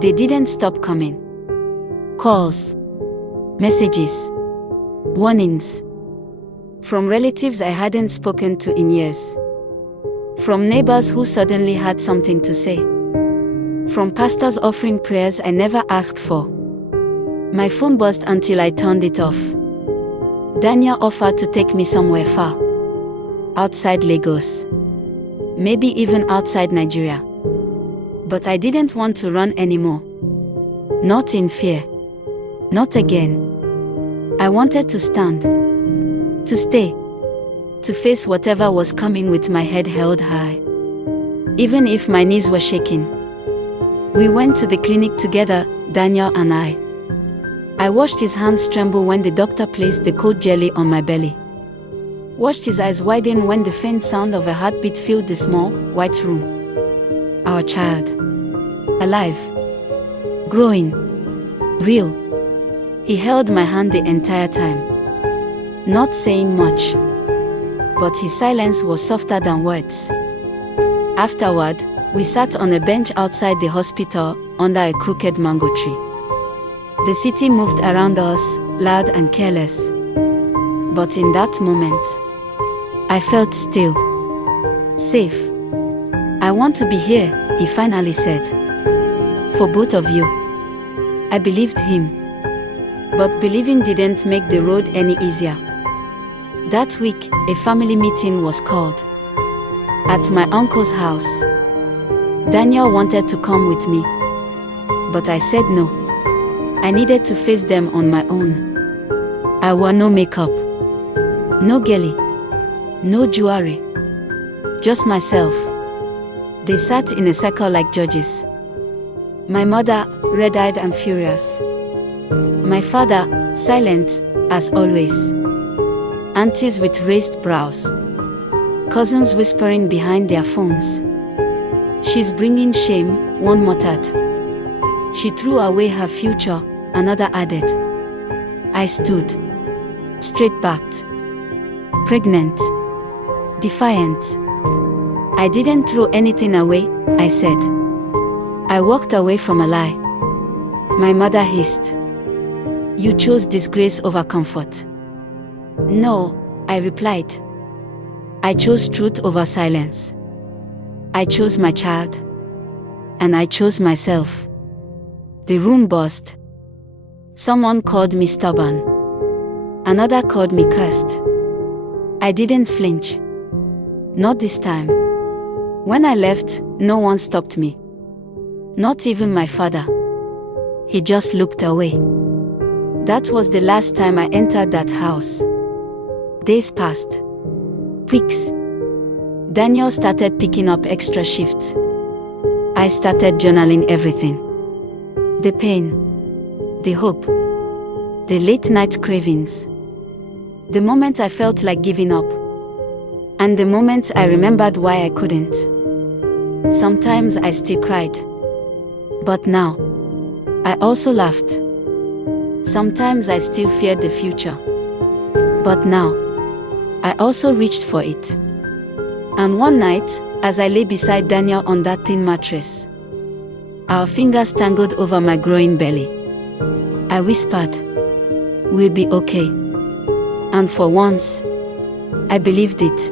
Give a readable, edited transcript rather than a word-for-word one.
They didn't stop coming. Calls, messages, warnings. From relatives I hadn't spoken to in years. From neighbors who suddenly had something to say. From pastors offering prayers I never asked for. My phone buzzed until I turned it off. Daniel offered to take me somewhere far. Outside Lagos. Maybe even outside Nigeria. But I didn't want to run anymore. Not in fear. Not again. I wanted to stand. To stay. To face whatever was coming with my head held high. Even if my knees were shaking. We went to the clinic together, Daniel and I. I watched his hands tremble when the doctor placed the cold jelly on my belly. Watched his eyes widen when the faint sound of a heartbeat filled the small, white room. Our child. Alive. Growing. Real. He held my hand the entire time. Not saying much. But his silence was softer than words. Afterward, we sat on a bench outside the hospital, under a crooked mango tree. The city moved around us, loud and careless. But in that moment, I felt still. Safe. I want to be here, he finally said. For both of you. I believed him. But believing didn't make the road any easier. That week, a family meeting was called. At my uncle's house. Daniel wanted to come with me. But I said no. I needed to face them on my own. I wore no makeup. No girly. No jewelry. Just myself. They sat in a circle like judges. My mother, red-eyed and furious. My father, silent, as always. Aunties with raised brows. Cousins whispering behind their phones. She's bringing shame, one muttered. She threw away her future, another added. I stood. Straight-backed. Pregnant. Defiant. I didn't throw anything away, I said. I walked away from a lie. My mother hissed. You chose disgrace over comfort. No, I replied. I chose truth over silence. I chose my child. And I chose myself. The room buzzed. Someone called me stubborn. Another called me cursed. I didn't flinch. Not this time. When I left, no one stopped me. Not even my father. He just looked away. That was the last time I entered that house. Days passed. Weeks. Daniel started picking up extra shifts. I started journaling everything. The pain. The hope. The late night cravings. The moment I felt like giving up. And the moment I remembered why I couldn't. Sometimes I still cried. But now, I also laughed. Sometimes I still feared the future. But now, I also reached for it. And one night, as I lay beside Daniel on that thin mattress, our fingers tangled over my growing belly. I whispered, "We'll be okay." And for once, I believed it.